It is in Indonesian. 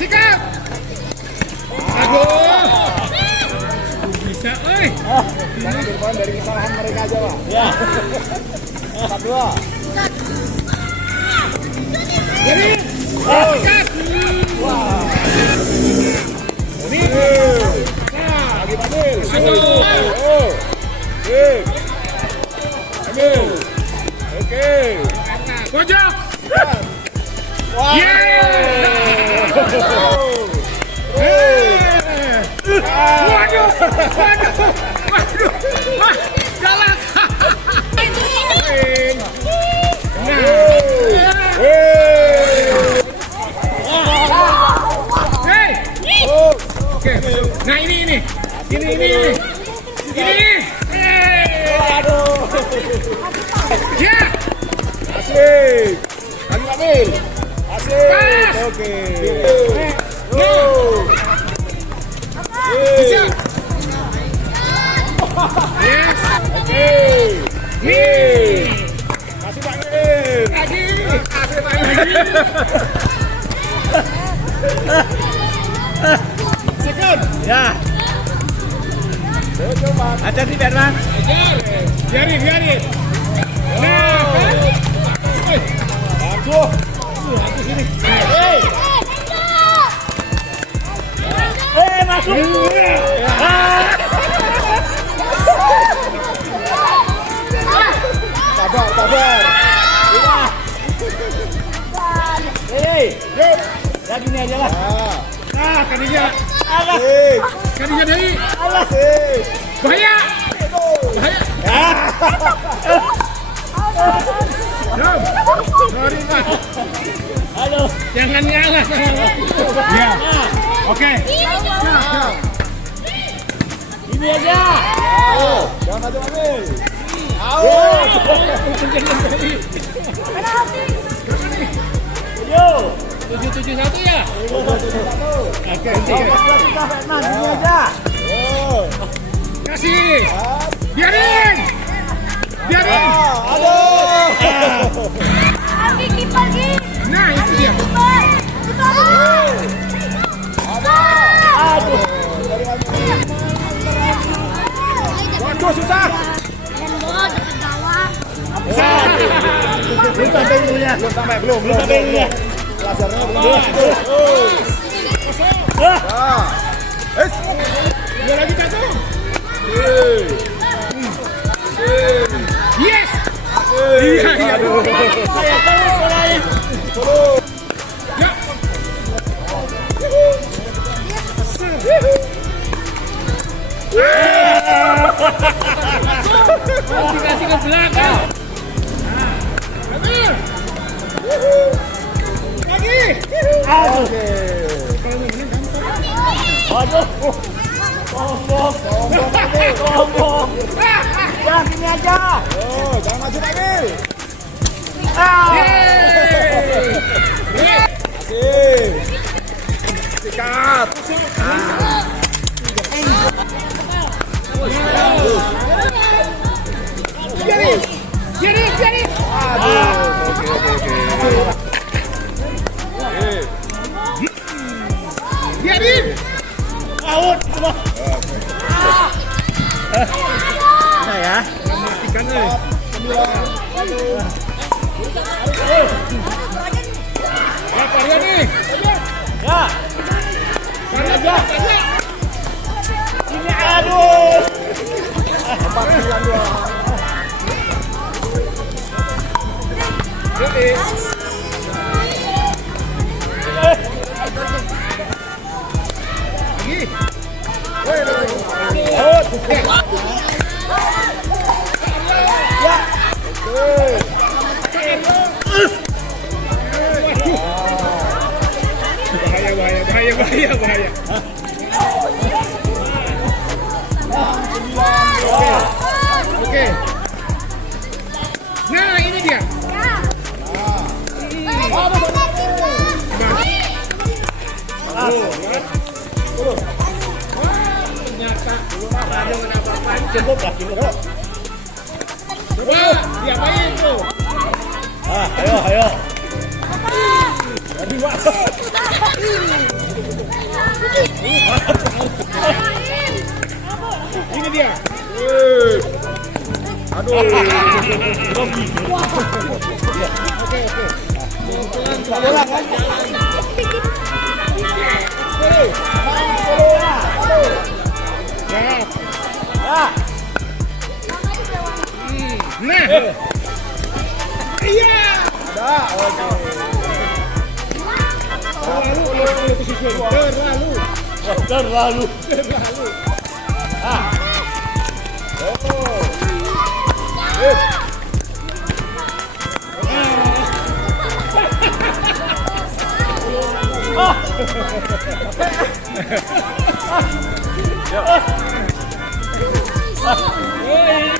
Sikat. Bisa, oi. Jangan bermain dari kesalahan mereka aja, Pak. Ya. 4-2. Giri. Sikat. Wah. Ini. Lagi panggil. Ambil. Oke. Pojok. Wah. Waduh. Galak. Oke. Nah ini. Waduh. Ya. Asik. Lagi ambil. Asik. Oke. Bisa. Yes. Oke. Nih. Masih panggil. Lagi. Second. Ya. Coba. Ajar nih Permai. Biarin. Nah, kan? Aduh. Aku sini. Masuk. Sabar. Lagi nih aja lah. Nah, kadinya dari. Bahaya. Sorry, Pak. Halo. Jangan ngalah. Ya. Oke. Ini aja. Jangan aja ambil. Yo. 771 ya? Oke. Ini aja. Kasih. Biarin. Aduh. Nah, itu dia. Aduh. Waduh, susah. Belum sampai dulunya. Belum sampai dulunya. Pelajarnya belum. Dua lagi jatuh. Yes. Iya. Ya. Dikasih ke belakang. Lagi. Oke. Aduh. Sombong. Ya, ini aja. Jangan maju panggil. Asik. Sikat. Giri. Aduh. Oke. Biarin. Out. Nah ya. Matikan nih. Ya, Karya nih. Ya. Karya aja. Ini aduh. 4-9-2. Giri. Bahaya. Oke. Nah, ini dia. Nah. Cukup lah, cukup. Wah, diapain tuh? Ah, ayo, ayo. Ini dia. Aduh. Oke. Bola kan? Ya. Ya. Nah. Iya. Ada. Oke. Terlalu itu siswa. Terlalu. Terlalu. Terlalu. Ah. Oh. Ah. Oh,